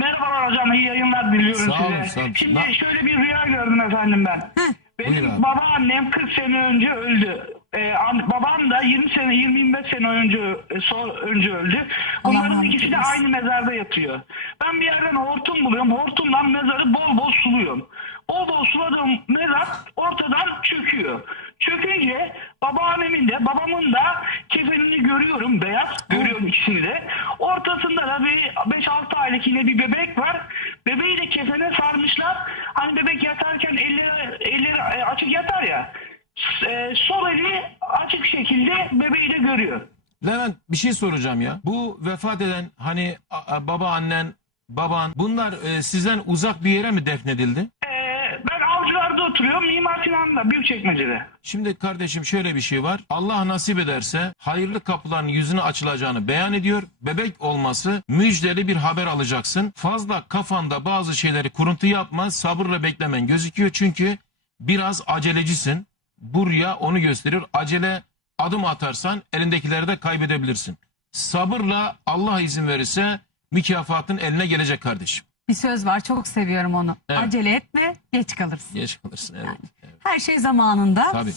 Merhabalar hocam, iyi yayınlar diliyorum Sağ olun, size. sağ olun. Şimdi Na- şöyle bir rüya gördüm efendim ben. Buyur Benim abi. babaannem 40 sene önce öldü. Ee, an- babam da 20 sene 25 sene önce e, so- önce öldü. Bunların rahmet ikisi de eylesin. aynı mezarda yatıyor. Ben bir yerden hortum buluyorum. Hortumdan mezarı bol bol suluyorum. Bol bol suladığım mezar ortadan çöküyor. Çökünce babaannemin de babamın da kefenini görüyorum. Beyaz görüyorum ikisini de. Ortasında da bir 5-6 aylık yine bir bebek var. Bebeği de kefene sarmışlar. Hani bebek yatarken elleri, elleri açık yatar ya. E, sol eli açık şekilde bebeği de görüyor. Levent bir şey soracağım ya. Bu vefat eden hani baba annen, baban bunlar e, sizden uzak bir yere mi defnedildi? Oturuyorum. Mimar Sinan'da Büyükçekmece'de. Şimdi kardeşim şöyle bir şey var. Allah nasip ederse hayırlı kapıların yüzüne açılacağını beyan ediyor. Bebek olması müjdeli bir haber alacaksın. Fazla kafanda bazı şeyleri kuruntu yapma. Sabırla beklemen gözüküyor. Çünkü biraz acelecisin. Bu rüya onu gösteriyor. Acele adım atarsan elindekileri de kaybedebilirsin. Sabırla Allah izin verirse mükafatın eline gelecek kardeşim. Bir söz var çok seviyorum onu. Evet. Acele etme geç kalırsın. Geç kalırsın evet. evet. Her şey zamanında. Tabii.